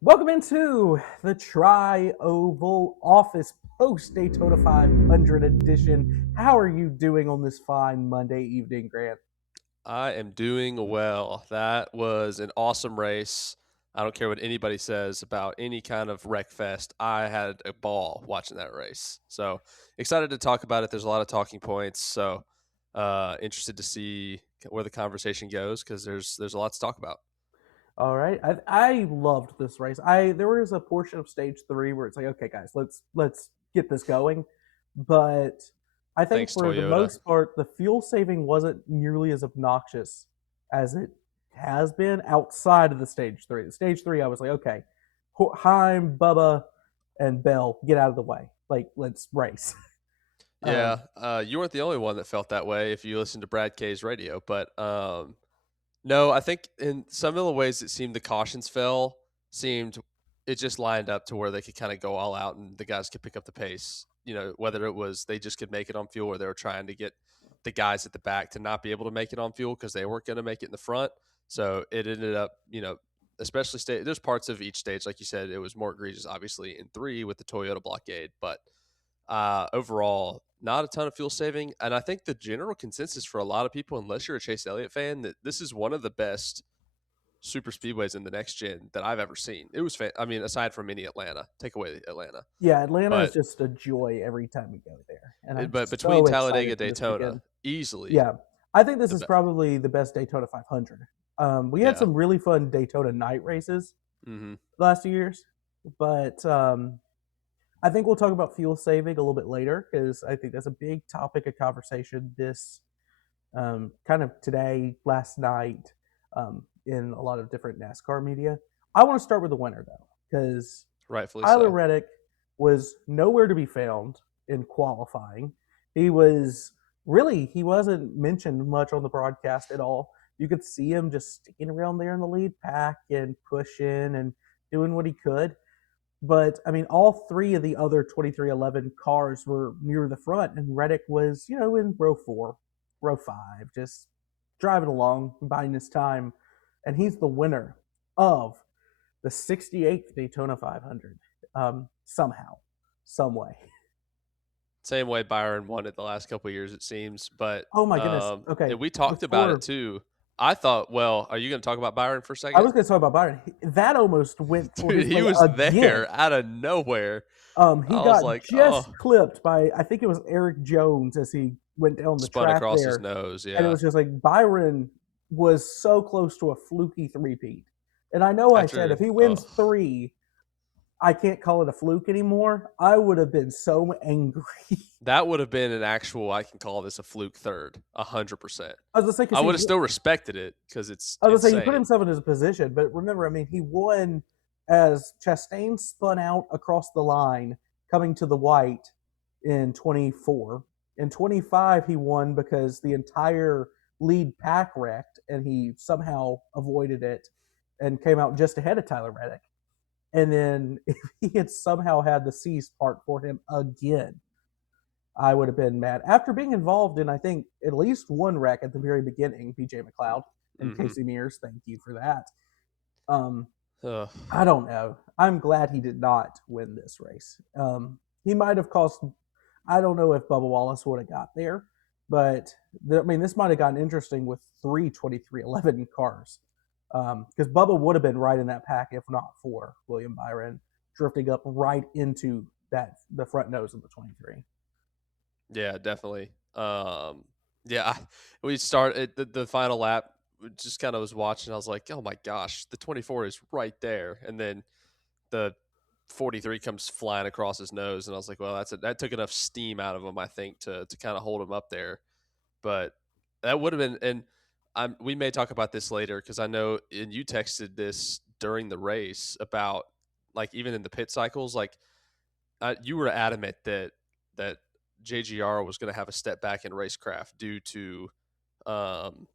Welcome into the Tri-Oval Office post Daytona 500 edition. How are you doing on this fine Monday evening, Grant? I am doing well. That was an awesome race. I don't care what anybody says about any kind of wreck fest. I had a ball watching that race. So excited to talk about it. There's a lot of talking points. So interested to see where the conversation goes because there's a lot to talk about. All right, I loved this race. There was a portion of stage three where it's like, okay, guys, let's get this going, but I think Thanks, for the Toyota. most part, the fuel saving wasn't nearly as obnoxious as it has been outside of the stage three. The stage three, I was like, okay, Heim, Bubba, and Bell, get out of the way. Like, let's race. Um, Yeah, you weren't the only one that felt that way if you listened to Brad K's radio, but no, I think in some of the ways it seemed the cautions fell seemed it just lined up to where they could kind of go all out and the guys could pick up the pace. You know, whether it was they just could make it on fuel or they were trying to get the guys at the back to not be able to make it on fuel because they weren't going to make it in the front. So it ended up, especially there's parts of each stage, like you said, it was more egregious, obviously, in three with the Toyota blockade, but overall, not a ton of fuel saving. And I think the general consensus for a lot of people, unless you're a Chase Elliott fan, that this is one of the best super speedways in the next gen that I've ever seen. It was, I mean, aside from any Atlanta, take away Atlanta, yeah, Atlanta is but just a joy every time we go there, and I'm but between so Talladega, excited for this Daytona, weekend. easily Yeah, I think this the is best. probably the best Daytona 500. We had Yeah. some really fun Daytona night races Mm-hmm. the last few years, but I think we'll talk about fuel saving a little bit later because I think that's a big topic of conversation this kind of today, last night, in a lot of different NASCAR media. I want to start with the winner though, because Rightfully Tyler so. Reddick was nowhere to be found in qualifying. He was he wasn't mentioned much on the broadcast at all. You could see him just sticking around there in the lead pack and pushing and doing what he could. But I mean, all three of the other 2311 cars were near the front, and Reddick was, in row four, row five, just driving along, buying his time. And he's the winner of the 68th Daytona 500, somehow, some way. Same way Byron won it the last couple of years, it seems. But Oh my goodness. Okay, and we talked about it before too. I thought, well, are you going to talk about Byron for a I second? was going to talk about Byron, that almost went for Dude, his he way was again. there out of nowhere. He I was got like, just oh, clipped by, I think it was Eric Jones as he went down the spun track across his there. nose. And it Yeah. was just like Byron was so close to a fluky three-peat. And I know I said if After, he wins three, I can't call it a fluke anymore. I would have been so angry. that would have been an actual, I can call this a fluke third, 100%. I was gonna say I because would have still respected it because it's I was gonna say he put insane. himself in his position, but remember, I mean, he won as Chastain spun out across the line, coming to the white in 24. In 25, he won because the entire lead pack wrecked, and he somehow avoided it and came out just ahead of Tyler Reddick. And then if he had somehow had the C's part for him again, I would have been mad. After being involved in, I think, at least one wreck at the very beginning, BJ McLeod and Mm-hmm. Casey Mears, thank you for that. Um, Uh, I don't know. I'm glad he did not win this race. He might have cost. I don't know if Bubba Wallace would have got there, but I mean, this might have gotten interesting with three 2311 cars because Bubba would have been right in that pack if not for William Byron drifting up right into the front nose of the 23. yeah, definitely. Yeah, we started the final lap. Just kind of was watching. I was like, oh my gosh, the 24 is right there, and then the 43 comes flying across his nose, and I was like, well, that took enough steam out of him, I think, to kind of hold him up there. But that would have been, and we may talk about this later because I know, and you texted this during the race about like even in the pit cycles, like you were adamant that JGR was going to have a step back in racecraft due to um,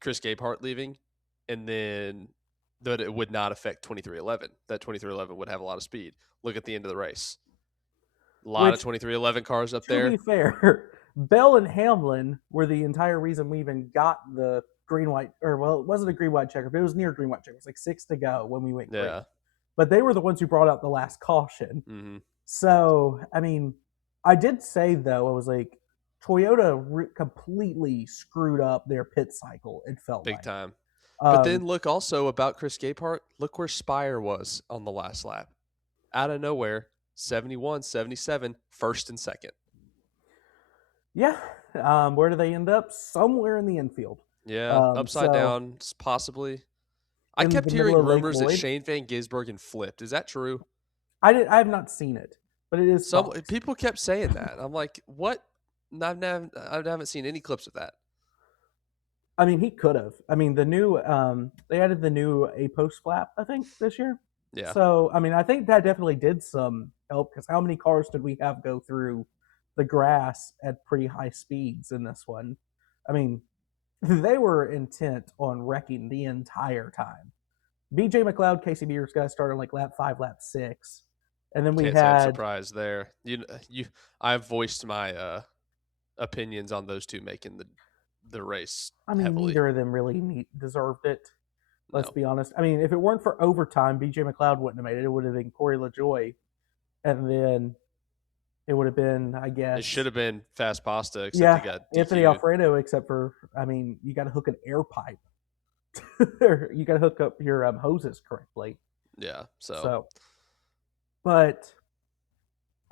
Chris Gabehart leaving, and then that it would not affect 2311. That 2311 would have a lot of speed. Look at the end of the race. A lot of Which, 2311 cars up to be there. fair, Bell and Hamlin were the entire reason we even got the green white, or well, it wasn't a green white checker, but it was near green white checker. It was like six to go when we went green. Yeah. but they were the ones who brought out the last caution. Mm-hmm. So, I mean, I did say though, I was like, Toyota completely screwed up their pit cycle. It felt Big like. time. But Um, then look also about Chris Gabehart. Look where Spire was on the last lap. Out of nowhere, 71, 77, first and second. yeah. Where do they end up? Somewhere in the infield. Yeah, upside So down, possibly. I in the kept middle hearing of Lake rumors that Lloyd. Shane Van Gisbergen flipped. Is that true? I have not seen it, but it is Some thought. people kept saying that. I'm like, what? I haven't seen any clips of that. I mean, he could have. I mean, the new they added the new A post flap, I think, this year. Yeah, So, I mean, I think that definitely did some help because how many cars did we have go through the grass at pretty high speeds in this one? I mean, they were intent on wrecking the entire time. BJ McLeod, Casey Beers guys started like lap 5, lap 6. And then we can't say I'm had, surprised there. I've voiced my opinions on those two making the race I mean, heavily. neither of them really deserved it. Let's No, be honest. I mean, if it weren't for overtime, BJ McLeod wouldn't have made it. It would have been Corey LaJoy. And then it would have been, I it should guess, have been Fast Pasta, except he yeah, got Anthony DQ'd. Alfredo, except for, I mean, you got to hook an air pipe. You got to hook up your hoses correctly. Yeah, so So, but,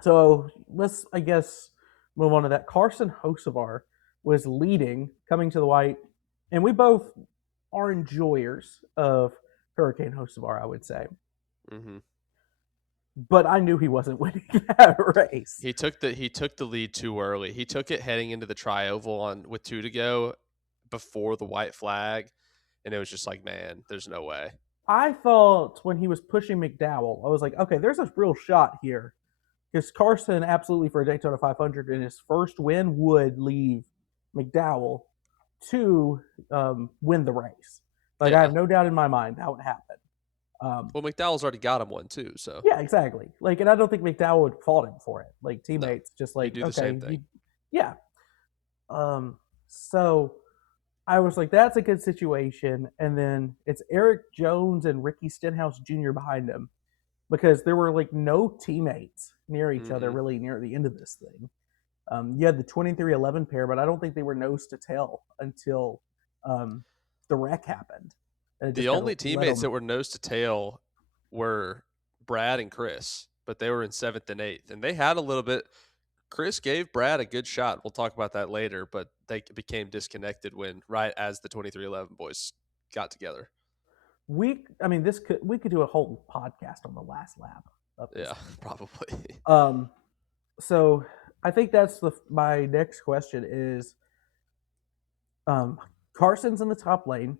so let's, I guess, move on to that. Carson Hocevar was leading, coming to the white, and we both are enjoyers of Hurricane Hocevar, I would say. mm-hmm. But I knew he wasn't winning that race. He took the lead too early. He took it heading into the tri-oval with 2 to go before the white flag, and it was just like, man, there's no way. I thought when he was pushing McDowell, I was like, okay, there's a real shot here. Because Carson, absolutely for a Daytona 500 in his first win, would leave McDowell to win the race. Like, I Yeah. have no doubt in my mind that would happen. Well, McDowell's already got him one too, so Yeah, exactly. Like, and I don't think McDowell would fault him for it. Like, no, teammates just you like, do the okay, same thing. yeah. So I was like, that's a good situation. And then it's Eric Jones and Ricky Stenhouse Jr. behind him because there were like no teammates near each other Mm-hmm. really near the end of this thing. You had the 2311 pair, but I don't think they were nose to tail until the wreck happened. And it The just kind of only let teammates them. that were nose to tail were Brad and Chris, but they were in 7th and 8th, and they had a little bit. Chris gave Brad a good shot. We'll talk about that later, but they became disconnected when right as the 2311 boys got together. I mean, we could do a whole podcast on the last lap of this. Yeah, probably. So I think that's my next question is Carson's in the top lane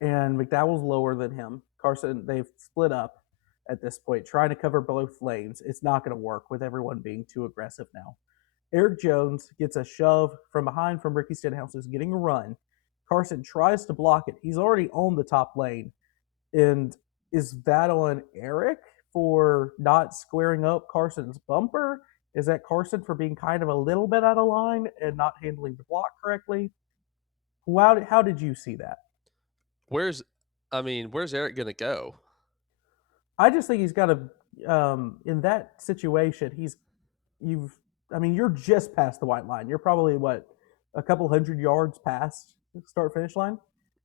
and McDowell's lower than him. Carson, they've split up at this point, trying to cover both lanes. It's not going to work with everyone being too aggressive now. Eric Jones gets a shove from behind from Ricky Stenhouse, who's getting a run. Carson tries to block it. He's already on the top lane. And is that on Eric for not squaring up Carson's bumper? Is that Carson for being kind of a little bit out of line and not handling the block correctly? How did you see that? Where's Eric gonna go? I just think he's got to, in that situation, you're just past the white line. You're probably, a couple hundred yards past the start finish line?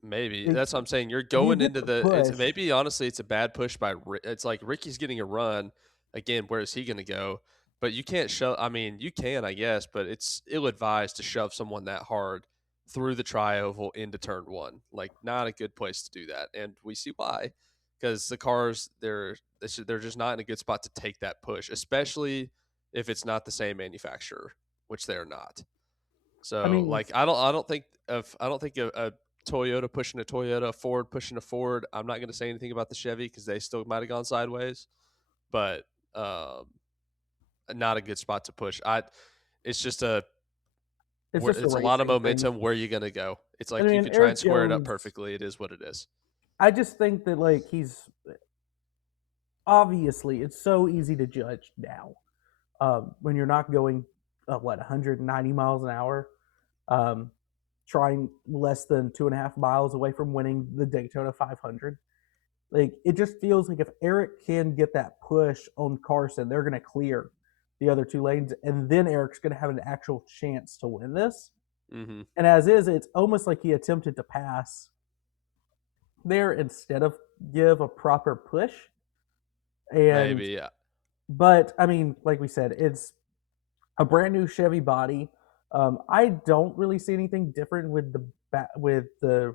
Maybe If that's what I'm saying. You're you going get into the it's push, maybe honestly it's a bad push by it's like Ricky's getting a run again. Where is he going to go? But you can't shove. I mean, you can, I guess, but it's ill advised to shove someone that hard through the tri-oval into turn 1. Like, not a good place to do that, and we see why. Because the cars they're just not in a good spot to take that push, especially if it's not the same manufacturer, which they're not. I So mean, like I don't think a Toyota pushing a Toyota, a Ford pushing a Ford. I'm not going to say anything about the Chevy because they still might have gone sideways, but not a good spot to push. It's just it's just a it's a lot of racing thing. momentum. Where are you going to go? It's I like you mean, could try and Eric square it up Jones, perfectly. It is what it is. I just think that, like, he's obviously, it's so easy to judge now when you're not going, 190 miles an hour, um, trying less than 2.5 miles away from winning the Daytona 500. Like it just feels like if Eric can get that push on Carson, they're going to clear the other two lanes, and then Eric's going to have an actual chance to win this. Mm-hmm. And as is, it's almost like he attempted to pass there instead of give a proper push. And Maybe. Yeah. but I mean, like we said, it's a brand new Chevy body. I don't really see anything different with the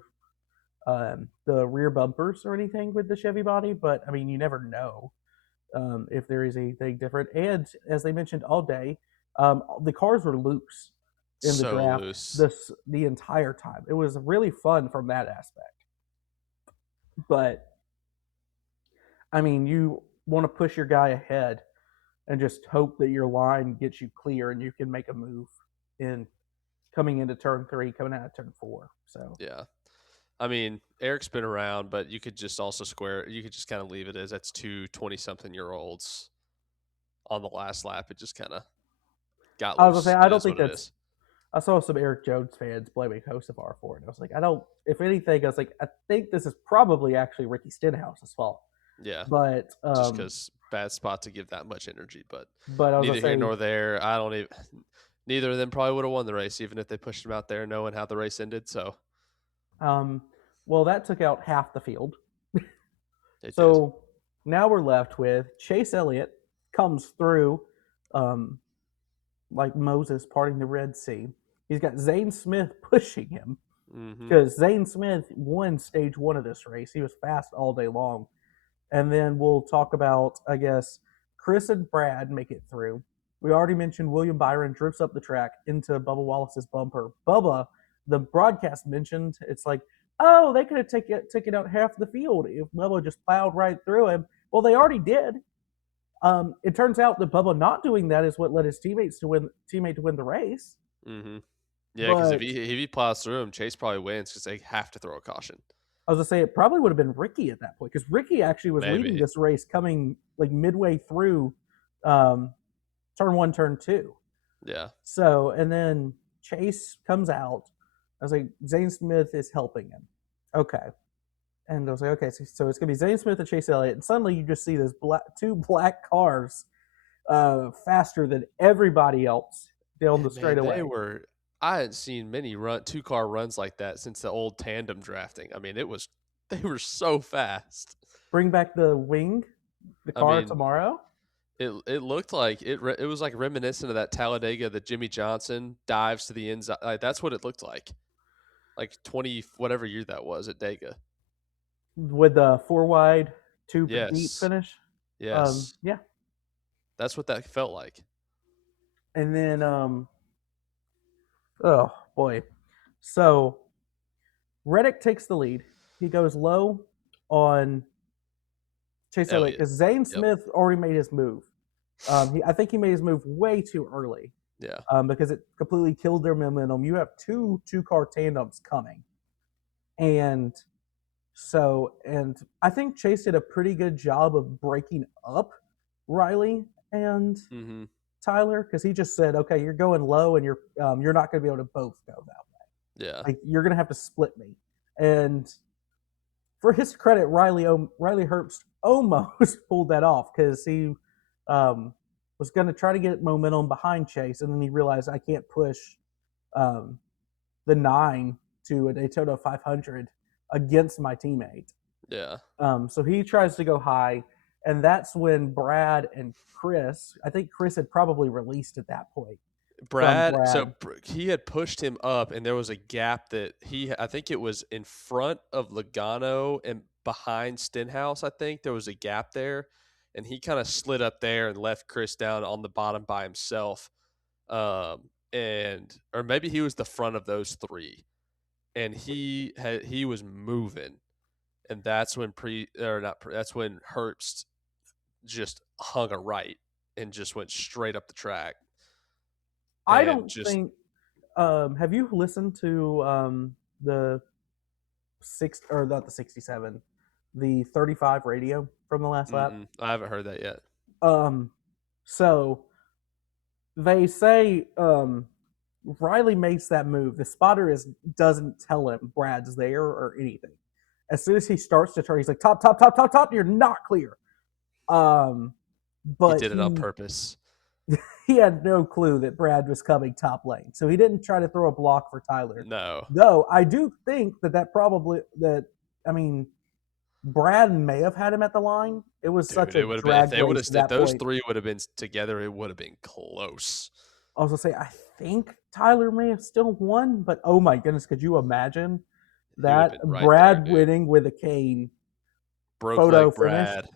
rear bumpers or anything with the Chevy body, but I mean, you never know if there is anything different. And as they mentioned all day, the cars were loose in the So draft loose. the entire time. It was really fun from that aspect. But I mean, you want to push your guy ahead and just hope that your line gets you clear and you can make a move in coming into turn 3, coming out of turn 4. So Yeah. I mean, Eric's been around, but you could just also you could just kind of leave it as that's two 20-something-year-olds on the last lap. It just kind of got I was gonna loose. say I It don't is think what it that's. is. I saw some Eric Jones fans blaming Hosefar for it. I was like, I don't. If anything, I was like, I think this is probably actually Ricky Stenhouse's fault. Yeah. But Just because bad spot to give that much energy, but but I was gonna neither here say, nor there. I don't even. Neither of them probably would have won the race, even if they pushed him out there, knowing how the race ended. So um, well, that took out half the field. it did. So now we're left with Chase Elliott comes through, um, like Moses parting the Red Sea. He's got Zane Smith pushing him Mm-hmm. because Zane Smith won stage 1 of this race. He was fast all day long. And then we'll talk about, I guess, Chris and Brad make it through. We already mentioned William Byron drifts up the track into Bubba Wallace's bumper. Bubba, the broadcast mentioned, it's like, oh, they could have taken out half the field if Bubba just plowed right through him. Well, they already did. It turns out that Bubba not doing that is what led his teammate to win the race. Mm-hmm. Yeah, because But if he plows through him, Chase probably wins because they have to throw a caution. I was gonna say it probably would have been Ricky at that point because Ricky actually was leading Maybe. this race coming like midway through um, turn 1, turn 2. Yeah. So and then Chase comes out. I was like, Zane Smith is helping him. Okay. And I was like, okay, so it's gonna be Zane Smith and Chase Elliott, and suddenly you just see this two black cars faster than everybody else down the And man, they straightaway. were. I hadn't seen many 2-car runs like that since the old tandem drafting. I mean, they were so fast. Bring back the wing, the I car mean, tomorrow. it looked like it was like reminiscent of that Talladega that Jimmy Johnson dives to the inside. Like, that's what it looked like 20 whatever year that was at Dega. With the 4 wide, two deep Yes, finish. yes, Yeah, that's what that felt like. and then oh boy, so Reddick takes the lead. He goes low on Chase Elliott Elliott. because Zane Yep. Smith already made his move. I think he made his move way too early Yeah. because it completely killed their momentum. You have two-car tandems coming, and and I think Chase did a pretty good job of breaking up Riley and Mm-hmm. Tyler because he just said, "Okay, you're going low, and you're not going to be able to both go that way. Yeah. Like you're going to have to split me." And for his credit, Riley Herbst almost pulled that off because he was going to try to get momentum behind Chase, and then he realized I can't push um, the 9 to a Daytona 500 against my teammate. Yeah. So he tries to go high, and that's when Brad and Chris, I think Chris had probably released at that point from Brad, so Brad. he had pushed him up, and there was a gap that I think it was in front of Logano and behind Stenhouse. I think there was a gap there, and he kind of slid up there and left Chris down on the bottom by himself. Or maybe he was the front of those three, and he was moving, and that's when that's when Herbst just hung a right and just went straight up the track. I And don't just think. Have you listened to the not the 67, the 35 radio from the last lap? I haven't heard that yet. So they say Riley makes that move. The spotter doesn't tell him Brad's there or anything, As soon as he starts to turn, he's like, top, top, top, top, top, you're not clear. Um, He but did it on purpose. he had no clue that Brad was coming top lane. So he didn't try to throw a block for Tyler. No. Though I do think I mean, Brad may have had him at the line. It was Dude, such it a would have been drag race at if that those point. three would have been together, it would have been close. I was gonna say, I think Tyler may have still won, but oh my goodness, could you imagine He would that have been right there, Brad dude. winning with a Cayden Broke photo leg finish? Brad.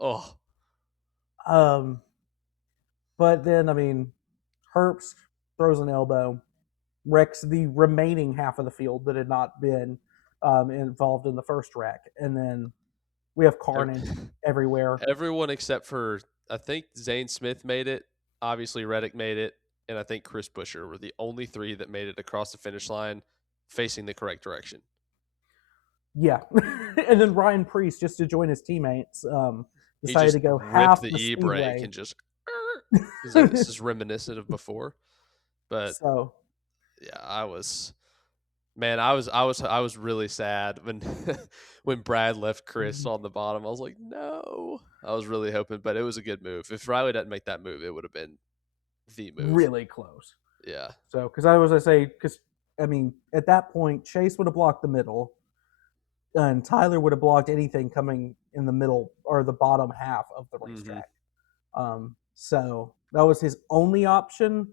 Oh, Um, but then I mean, Herbst throws an elbow, wrecks the remaining half of the field that had not been involved in the first wreck, and then we have carnage everywhere. everyone except for I think Zane Smith made it. Obviously, Reddick made it, and I think Chris Buescher were the only three that made it across the finish line, facing the correct direction. Yeah, and then Ryan Priest, just to join his teammates, decided to go half the e-brake speedway. and just. This is reminiscent of before, but So yeah, I was really sad when when Brad left Chris on the bottom. I was like, no. I was really hoping, but it was a good move. If Riley didn't make that move, it would have been the move. really close. Yeah. So because I mean, at that point, Chase would have blocked the middle, and Tyler would have blocked anything coming in the middle or the bottom half of the racetrack. So that was his only option,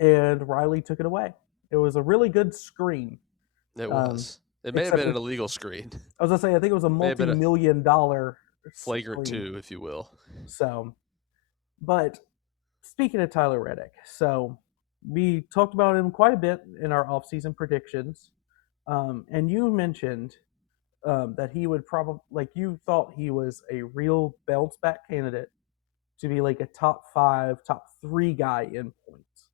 and Riley took it away. It was a really good screen. It was. It may have been an illegal screen. I was gonna say, I think it was a multi-million-dollar flagrant screen. 2, if you will. So, but speaking of Tyler Reddick, so we talked about him quite a bit in our off-season predictions, and you mentioned that he would probably, like, you thought he was a real bounce back candidate to be like a top 5, top 3 guy in points.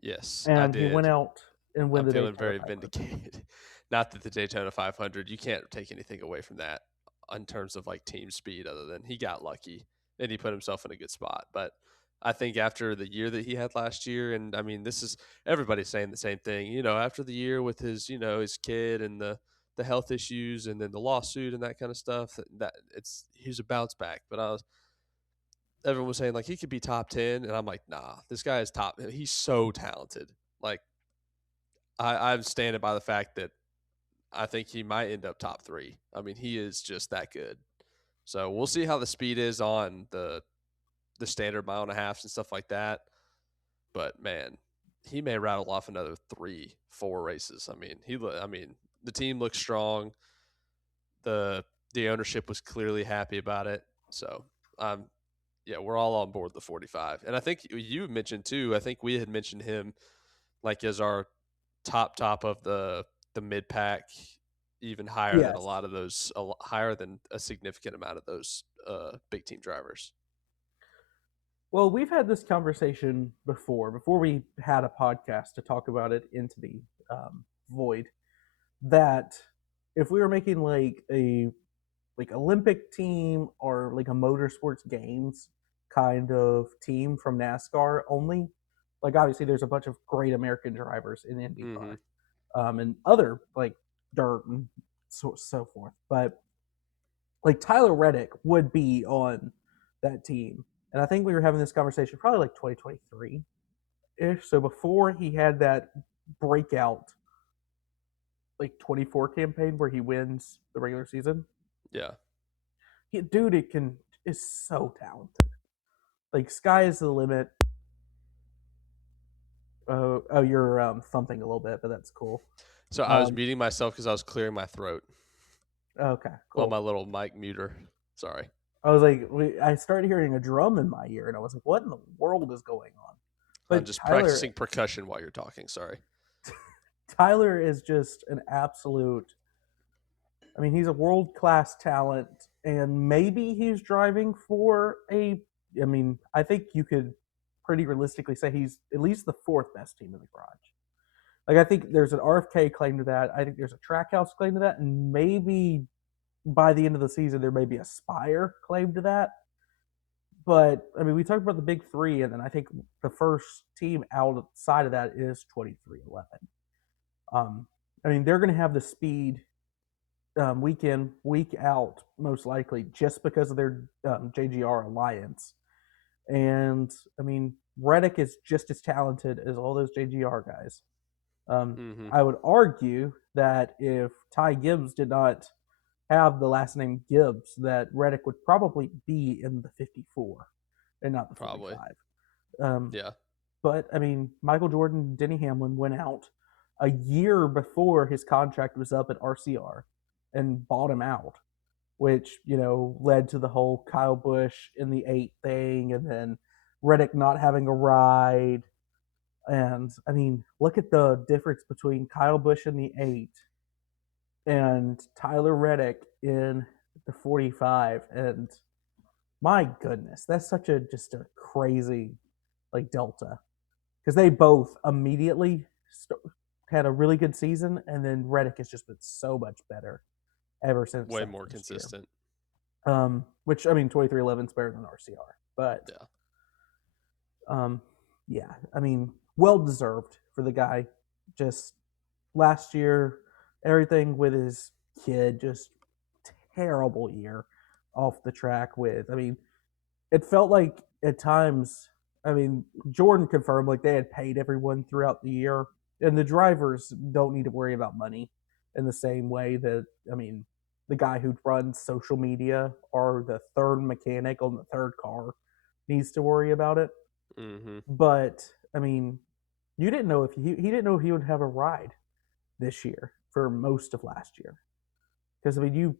Yes, and I did. He went out and won the Daytona very 500. vindicated. Not that the Daytona 500, you can't take anything away from that in terms of like team speed, other than he got lucky and he put himself in a good spot. But I think after the year that he had last year, and I mean, this is everybody's saying the same thing, after the year with his, his kid and the health issues and then the lawsuit and that kind of stuff, that he's a bounce back. But everyone was saying like he could be top 10, and I'm like, nah, this guy is top. He's so talented. Like I'm standing by the fact that I think he might end up top 3. I mean, he is just that good. So we'll see how the speed is on the standard mile and a half and stuff like that. But man, he may rattle off another 3-4 races. I mean, the team looks strong. The ownership was clearly happy about it. So yeah, we're all on board the 45. And I think you mentioned too, I think we had mentioned him like as our top of the mid pack, even higher than a lot of those, higher than a significant amount of those big team drivers. Well, we've had this conversation before we had a podcast to talk about it into the void, that if we were making like a Olympic team or like a motorsports games kind of team from NASCAR only, like obviously there's a bunch of great American drivers in IndyCar, and other like dirt and so forth, but like Tyler Reddick would be on that team. And I think we were having this conversation probably like 2023 ish. So before he had that breakout like 24 campaign where he wins the regular season. Yeah. Dude, is so talented. Like sky is the limit. Oh, you're thumping a little bit, but that's cool. So I was muting myself because I was clearing my throat. Okay, cool. On my little mic muter. Sorry. I was like, I started hearing a drum in my ear, and I was like, what in the world is going on? But I'm just practicing percussion while you're talking. Sorry. Tyler is just an absolute. I mean, he's a world-class talent, and maybe he's driving for I mean, I think you could pretty realistically say he's at least the 4th best team in the garage. Like, I think there's an RFK claim to that. I think there's a Trackhouse claim to that, and maybe by the end of the season there may be a Spire claim to that. But I mean, we talked about the big 3, and then I think the first team outside of that is 23XI. I mean, they're going to have the speed week in, week out, most likely, just because of their JGR alliance. And I mean, Reddick is just as talented as all those JGR guys. Mm-hmm. I would argue that if Ty Gibbs did not have the last name Gibbs, that Reddick would probably be in the 54 and not the Probably. 45. Um, Yeah. but I mean, Michael Jordan, Denny Hamlin went out a year before his contract was up at RCR and bought him out, which, led to the whole Kyle Busch in the 8 thing, and then Reddick not having a ride. And I mean, look at the difference between Kyle Busch in the 8 and Tyler Reddick in the 45. And my goodness, that's such a just a crazy like delta, because they both immediately had a really good season, and then Reddick has just been so much better ever since Way that more first year. consistent. Which I mean, 2311 is better than RCR, but Yeah. Yeah, I mean, well deserved for the guy. Just last year, everything with his kid, just terrible year off the track with. I mean, it felt like at times, I mean, Jordan confirmed like they had paid everyone throughout the year, and the drivers don't need to worry about money in the same way that, I mean, the guy who runs social media or the third mechanic on the third car needs to worry about it. Mm-hmm. But I mean, you didn't know if he didn't know if he would have a ride this year for most of last year, because I mean, you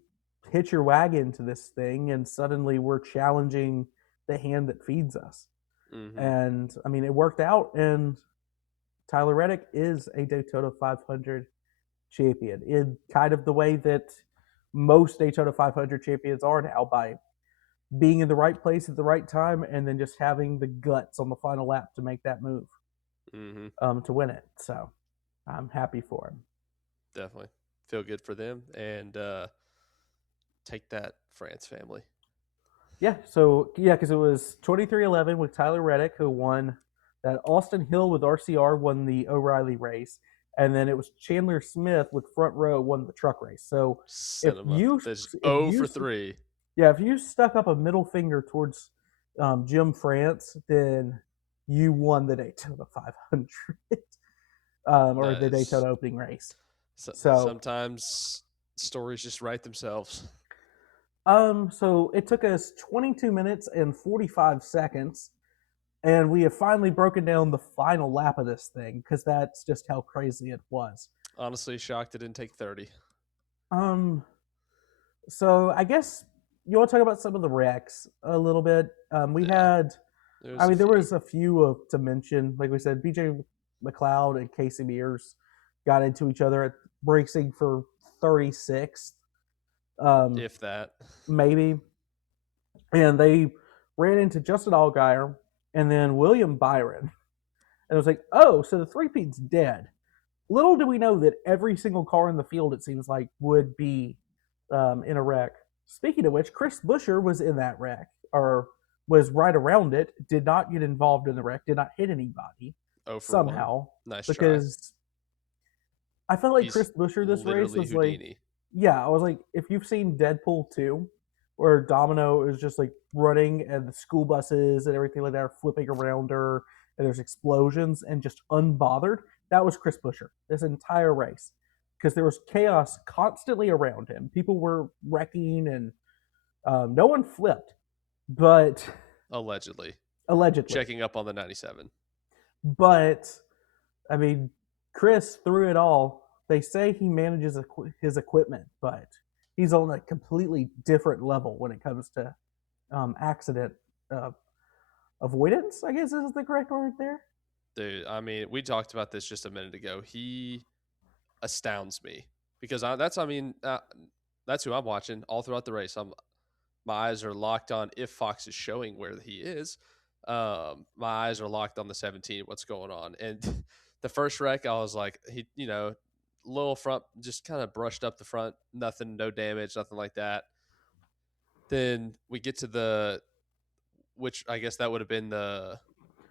hitch your wagon to this thing and suddenly we're challenging the hand that feeds us. Mm-hmm. And I mean, it worked out, and Tyler Reddick is a Daytona 500 champion in kind of the way that most Daytona 500 champions are now, by being in the right place at the right time and then just having the guts on the final lap to make that move Mm-hmm. to win it. So I'm happy for him. Definitely feel good for them, and take that, France family. Yeah. So yeah, because it was 2311 with Tyler Reddick who won that. Austin Hill with RCR won the O'Reilly race, and then it was Chandler Smith with Front Row won the truck race. So if Cinema. you That's if 0 you for 3. yeah, if you stuck up a middle finger towards Jim France, then you won the Daytona 500 or That the is Daytona opening race. so, So sometimes stories just write themselves. so it took us 22 minutes and 45 seconds, and we have finally broken down the final lap of this thing, because that's just how crazy it was. Honestly, shocked it didn't take 30. Um, so I guess you want to talk about some of the wrecks a little bit. We Yeah, had, there's I a mean, there few. was a few to mention. Like we said, BJ McLeod and Casey Mears got into each other at racing for 36th, If that. maybe, and they ran into Justin Allgaier and then William Byron. And it was like, oh, so the three-peat's dead. Little do we know that every single car in the field, it seems like, would be in a wreck. Speaking of which, Chris Buescher was in that wreck, or was right around it, did not get involved in the wreck, did not hit anybody 0 for 1. somehow, Nice try. because I felt like He's Chris Buescher this race literally was like, Houdini. yeah, I was like, if you've seen Deadpool 2, where Domino is just like running and the school buses and everything like that are flipping around her and there's explosions and just unbothered, that was Chris Buescher this entire race, because there was chaos constantly around him. People were wrecking, and no one flipped, but Allegedly. allegedly. Checking up on the 97. But I mean, Chris, through it all, they say he manages his equipment, but he's on a completely different level when it comes to accident uh, avoidance, I guess is the correct word there. Dude, I mean, we talked about this just a minute ago. He astounds me because that's who I'm watching all throughout the race. My eyes are locked on if Fox is showing where he is. My eyes are locked on the 17. What's going on? And the first wreck, I was like, little front, just kind of brushed up the front, nothing, no damage, nothing like that. Then we get to which I guess that would have been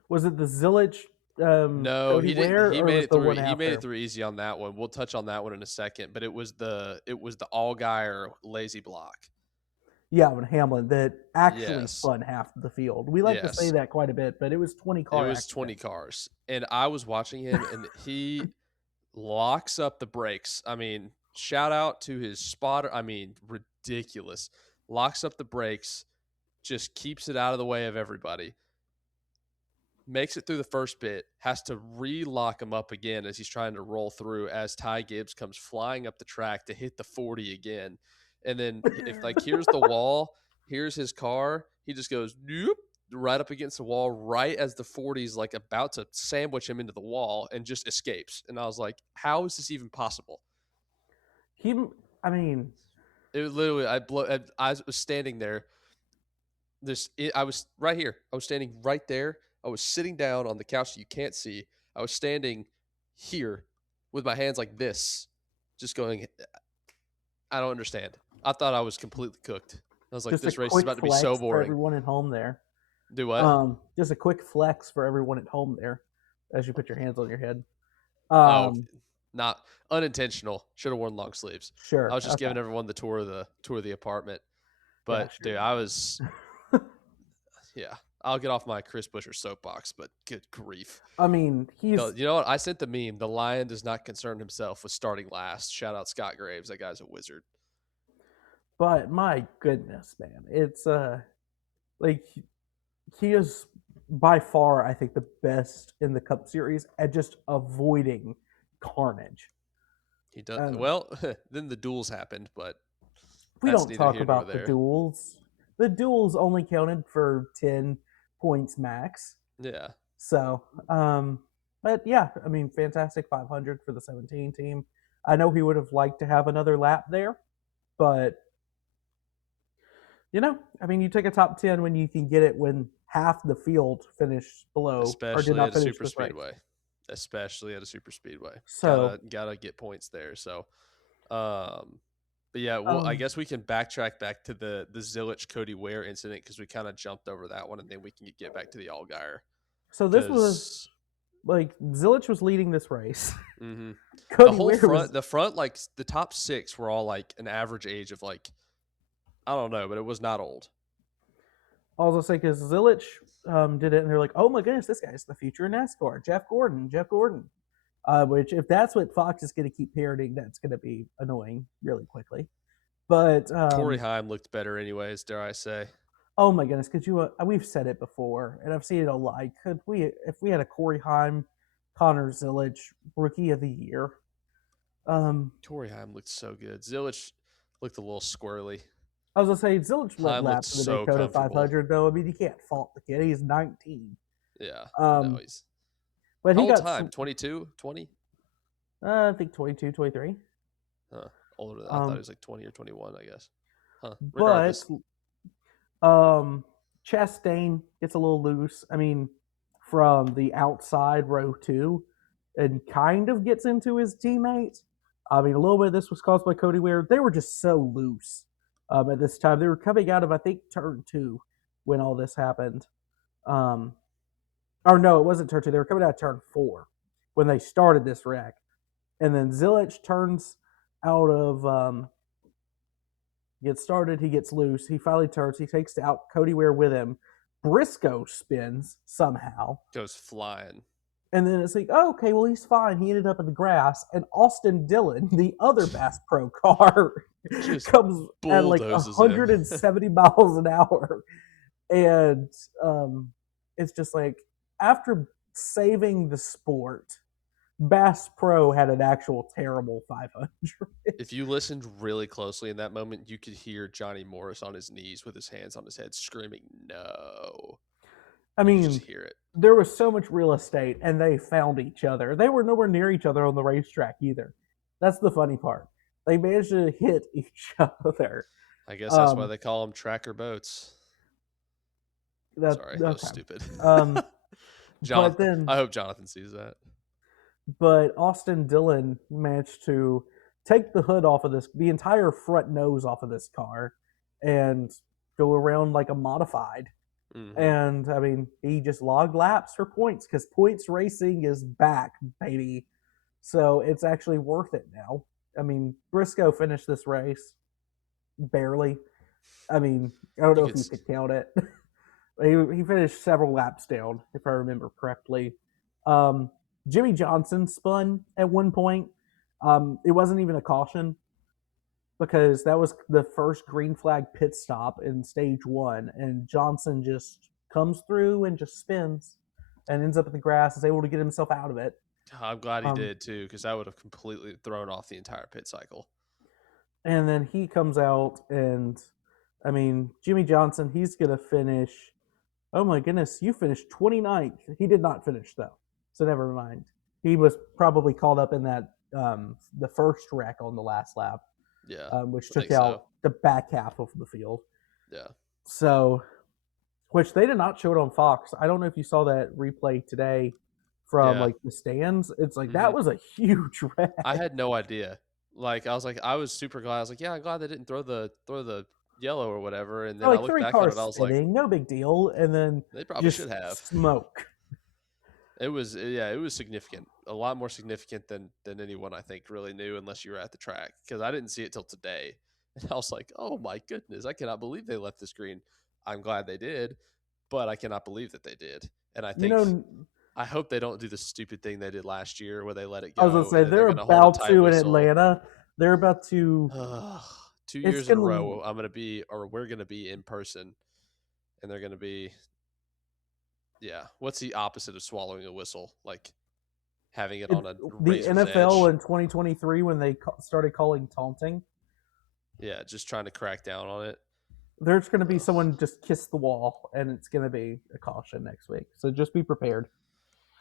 Was it the Zillage No, Cody he didn't. Ware, He or made was it the through. one He made it after? through easy on that one. We'll touch on that one in a second. But it was the all guy or lazy block. Yeah, when Hamlin that actually Yes, spun half the field. We like to say yes. that quite a bit, but it was 20 It car was accident. 20 cars, and I was watching him, and he locks up the brakes. I mean, shout out to his spotter. I mean, ridiculous. Locks up the brakes, just keeps it out of the way of everybody. Makes it through the first bit, has to re-lock him up again as he's trying to roll through as Ty Gibbs comes flying up the track to hit the 40 again. And then if like here's the wall, here's his car, he just goes nope, right up against the wall right as the 40 is like about to sandwich him into the wall and just escapes. And I was like, how is this even possible? He, I mean, It was literally I was standing there. I was right here. I was standing right there. I was sitting down on the couch that you can't see. I was standing here with my hands like this, just going, I don't understand. I thought I was completely cooked. I was like, just a this race is quick about to be so flex for boring. everyone at home there. Do what? Just a quick flex for everyone at home there, as you put your hands on your head. Oh, Um, not unintentional. Should have worn long sleeves. I sure, was just okay, giving everyone the tour of the apartment. yeah, But dude, sure. I was yeah. I'll get off my Chris Buescher soapbox, but good grief. I mean, he's, You know what? I sent the meme. The Lion does not concern himself with starting last. Shout out Scott Graves. That guy's a wizard. but my goodness, man, it's like he is by far, I think, the best in the Cup Series at just avoiding carnage. He does Um, well. Then the duels happened, but we that's don't neither talk here nor about the there. duels. The duels only counted for 10 points max. Yeah, So, but yeah, I mean, fantastic 500 for the 17 team. I know he would have liked to have another lap there, but I mean, you take a top 10 when you can get it when half the field finished below or did especially not at a finish super this race. speedway. Especially at a super speedway, So, gotta get points there. So, um, but yeah, well, I um, guess we can backtrack back to the Zilich Cody Ware incident because we kind of jumped over that one, and then we can get back to the Allgaier so this was because like Zilich was leading this race. mm-hmm. The Cody whole Ware was, front, like the top six were all like an average age of like I don't know, but it was not old. I was gonna say because Zilich did it, and they're like, "Oh my goodness, this guy's the future of NASCAR, Jeff Gordon, Jeff Gordon." Which, if that's what Fox is going to keep parroting, that's going to be annoying really quickly. But Corey Heim looked better, anyways. Dare I say? oh my goodness, could you? We've said it before, and I've seen it a lot. Could we, if we had a Corey Heim, Connor Zilich Rookie of the Year? Corey Heim looked so good. Zilich looked a little squirrely. I was gonna say Zilich went Heim looked laps in the so Daytona comfortable. 500, though. I mean, you can't fault the kid; he's 19. Yeah, no, Um, he's but how he old's got, Heim? 22, 20? I think 22, 23. Huh, older than I thought he Um, was like 20 or 21. I guess. Huh. but Regardless, Chastain gets a little loose. I mean, from the outside row two, and kind of gets into his teammates. I mean, a little bit of this was caused by Cody Ware. They were just so loose at this time. They were coming out of, I think, turn two when all this happened. Or no, it wasn't turn two. They were coming out of turn four when they started this wreck. And then Zilich turns out of gets started, he gets loose, he finally turns, he takes out Cody Ware with him. Briscoe spins somehow. goes flying. And then it's like, oh, okay, well, he's fine. He ended up in the grass. And Austin Dillon, the other Bass Pro car, comes at like Bulldozes him. 170 miles an hour. And it's just like, after saving the sport, Bass Pro had an actual terrible 500. If you listened really closely in that moment, you could hear Johnny Morris on his knees with his hands on his head screaming, no. I You could just mean, hear it. there was so much real estate, and they found each other. They were nowhere near each other on the racetrack either. That's the funny part. They managed to hit each other. I guess that's why they call them tracker boats. Sorry, that was Okay. stupid. But then, I hope Jonathan sees that. but Austin Dillon managed to take the hood off of the entire front nose off of this car, and go around like a modified. Mm-hmm. And I mean, he just logged laps for points because points racing is back, baby. So it's actually worth it now. I mean, Briscoe finished this race barely. I mean, I don't You know could. if you could count it. He finished several laps down, if I remember correctly. Um, Jimmy Johnson spun at one point. It wasn't even a caution because that was the first green flag pit stop in stage one, and Johnson just comes through and just spins and ends up in the grass, is able to get himself out of it. I'm glad he Um, did too, because that would have completely thrown off the entire pit cycle. and then he comes out, and I mean, Jimmy Johnson, he's going to finish. Oh my goodness, you finished 29th. He did not finish, though. So never mind. He was probably called up in that the first wreck on the last lap, Yeah, which I took think so. out the back half of the field. Yeah, So, which they did not show it on Fox. I don't know if you saw that replay today from yeah. like the stands. It's like Hmm. that was a huge wreck. I had no idea. Like I was super glad. I was like, yeah, I'm glad they didn't throw the yellow or whatever. And then I Like looked three back on cars it, I was like, spinning, no big deal, and then they probably just should have. smoke. It was it was significant, a lot more significant than anyone I think really knew, unless you were at the track, because I didn't see it till today, and I was like, oh my goodness, I cannot believe they left this green. I'm glad they did, but I cannot believe that they did, and I You think know, I hope they don't do the stupid thing they did last year where they let it I was gonna go say and then they're they're going to hold a about tight to in whistle. Atlanta. They're about to. Ugh, two It's years in a gonna. row, I'm going to be, or we're going to be in person, and they're going to be, yeah. What's the opposite of swallowing a whistle? Like having it It, on a the razor's NFL edge. in 2023 when they started calling taunting, Yeah, just trying to crack down on it. there's going to be Ugh. someone just kiss the wall, and it's going to be a caution next week. So just be prepared.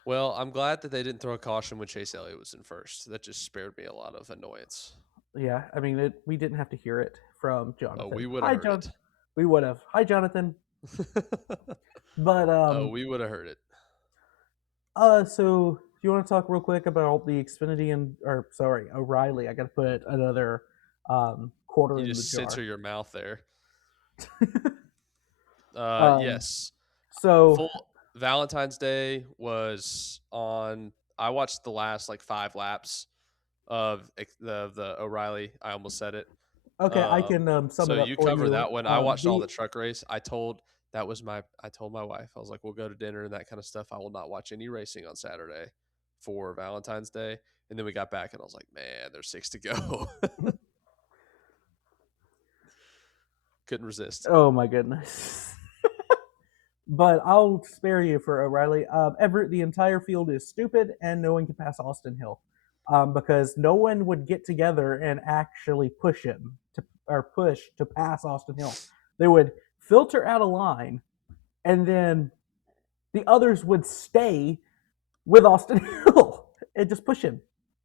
Well, I'm glad that they didn't throw a caution when Chase Elliott was in first. That just spared me a lot of annoyance. Yeah, I mean, we didn't have to hear it from Oh, Jonathan. we would have Hi, heard John. it. We would have. Hi, Jonathan. But Oh, we would have heard it. so do you want to talk real quick about the Xfinity and, or sorry, O'Reilly? I got to put another quarter You in the just censor jar. your mouth there. um, Yes. so Full Valentine's Day was on. I watched the last like 5 laps of the O'Reilly. I almost said it. okay, I can sum So it up you for cover you. that one. I watched all the truck race. I told my wife, I was like, we'll go to dinner and that kind of stuff. I will not watch any racing on Saturday for Valentine's Day. And then we got back and I was like, man, there's 6 to go. Couldn't resist. Oh my goodness. But I'll spare you for O'Reilly. The entire field is stupid, and no one can pass Austin Hill because no one would get together and actually push him to or push to pass Austin Hill. They would filter out a line, and then the others would stay with Austin Hill and just push him.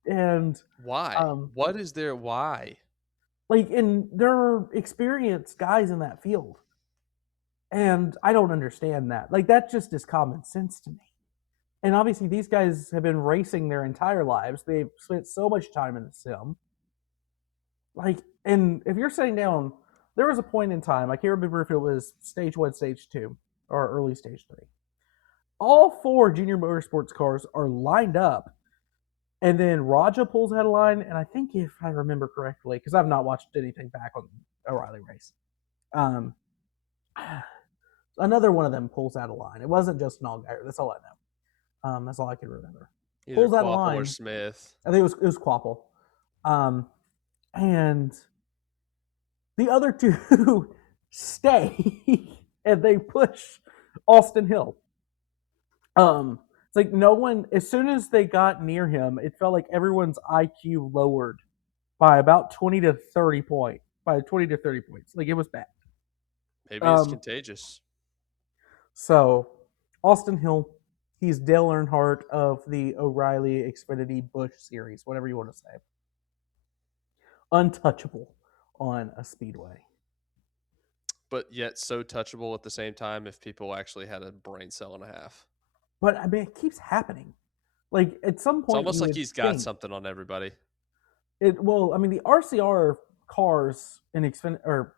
And Why? um, What is there? Why? and there are experienced guys in that field, and I don't understand that. Like that just is common sense to me. And obviously, these guys have been racing their entire lives. They've spent so much time in the sim. Like, and if you're sitting down, there was a point in time, I can't remember if it was stage one, stage two, or early stage three. All four junior motorsports cars are lined up. And then Raja pulls out a line. And I think if I remember correctly, because I've not watched anything back on O'Reilly race, um, another one of them pulls out a line. It wasn't just an Allgaier. That's all I know. That's all I can remember. Either Pulls out a Quapple or line. Smith. I think it was Quapple. And the other two stay and they push Austin Hill. It's like no one, as soon as they got near him, it felt like everyone's IQ lowered by about 20 to 30 points. By 20 to 30 points. Like it was bad. Maybe it's contagious. So Austin Hill, he's Dale Earnhardt of the O'Reilly Xfinity Busch series, whatever you want to say. Untouchable on a speedway. But yet so touchable at the same time if people actually had a brain cell and a half. But I mean, it keeps happening. Like at some It's point, almost you like would he's got think something on everybody. it. Well, I mean, the RCR cars in Xfinity or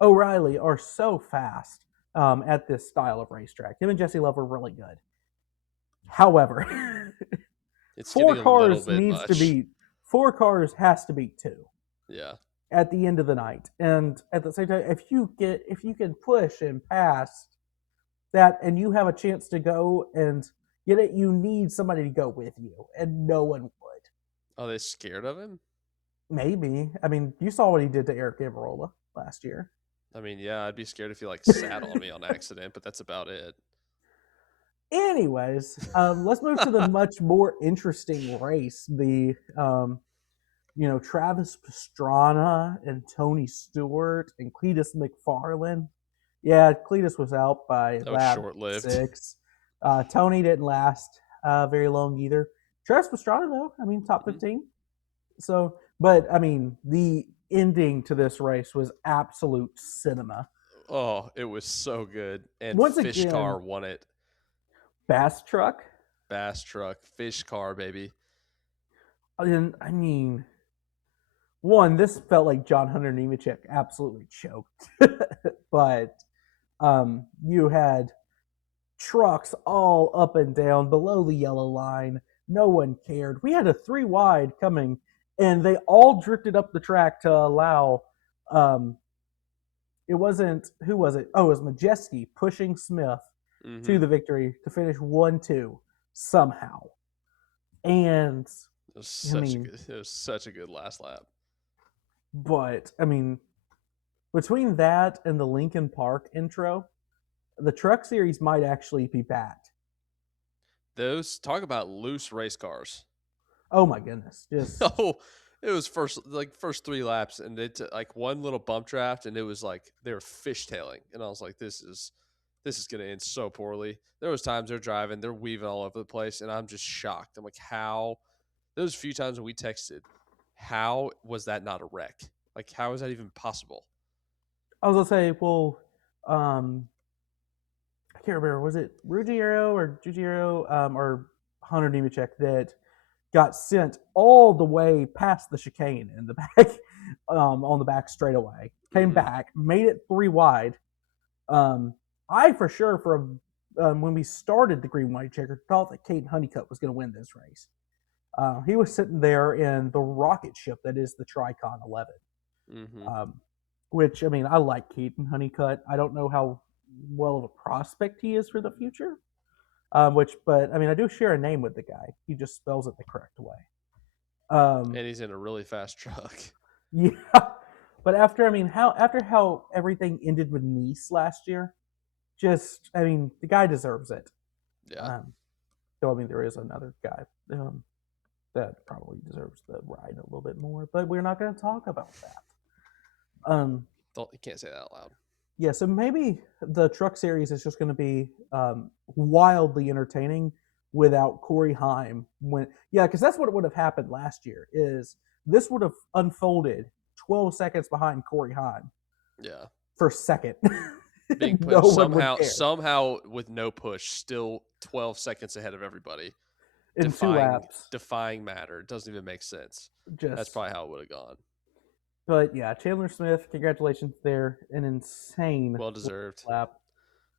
O'Reilly are so fast at this style of racetrack. Him and Jesse Love were really good. However, It's four getting a little cars bit needs to much. beat four cars has to beat two Yeah. at the end of the night. And at the same time, if you can push and pass that and you have a chance to go and get it, you need somebody to go with you. And no one would. Are they scared of him? Maybe. I mean, you saw what he did to Eric Amarola last year. I mean, yeah, I'd be scared if he like sat on me on accident, but that's about it. Anyways, let's move to the much more interesting race. The Travis Pastrana and Tony Stewart and Cletus McFarlane. Yeah, Cletus was out by That was lap short-lived. 6. Tony didn't last very long either. Travis Pastrana, though, I mean, top 15. So, but I mean, the ending to this race was absolute cinema. Oh, it was so good. And Once Fish again, Car won it. Bass Truck. Bass Truck, Fish Car, baby. And I mean, one, this felt like John Hunter Nemechek absolutely choked. But you had trucks all up and down below the yellow line. No one cared. We had a 3 wide coming, and they all drifted up the track to allow. It wasn't, who was it? Oh, it was Majeski pushing Smith to the victory to finish 1-2 somehow. And it was such a good last lap. But I mean, between that and the Lincoln Park intro, the Truck Series might actually be back. Those, talk about loose race cars. Oh my goodness! Just it was first 3 laps, and it like one little bump draft, and it was like they were fishtailing, and I was like, this is going to end so poorly. There was times they're driving, they're weaving all over the place, and I'm just shocked. I'm like, how? There was a few times when we texted, how was that not a wreck? Like, how is that even possible? I was gonna say, well, I can't remember. Was it Ruggiero or or Hunter Nemechek that got sent all the way past the chicane in the back, on the back straightaway? Came back, made it 3 wide. I for sure when we started the green white checker thought that Cayden Honeycutt was going to win this race. He was sitting there in the rocket ship that is the Tricon 11. Which, I mean, I like Cayden Honeycutt. I don't know how well of a prospect he is for the future. But I mean, I do share a name with the guy. He just spells it the correct way. And he's in a really fast truck. Yeah, but after how everything ended with Nice last year, I mean, the guy deserves it. Yeah. Though I mean, there is another guy that probably deserves the ride a little bit more, but we're not going to talk about that. You can't say that out loud. Yeah, so maybe the Truck Series is just going to be wildly entertaining without Corey Heim. Because that's what would have happened last year. Is this would have unfolded 12 seconds behind Corey Heim. Yeah. For second. Being pushed somehow with no push, still 12 seconds ahead of everybody. In 2 laps. Defying matter. It doesn't even make sense. That's probably how it would have gone. But yeah, Chandler Smith, congratulations there. An insane well-deserved lap.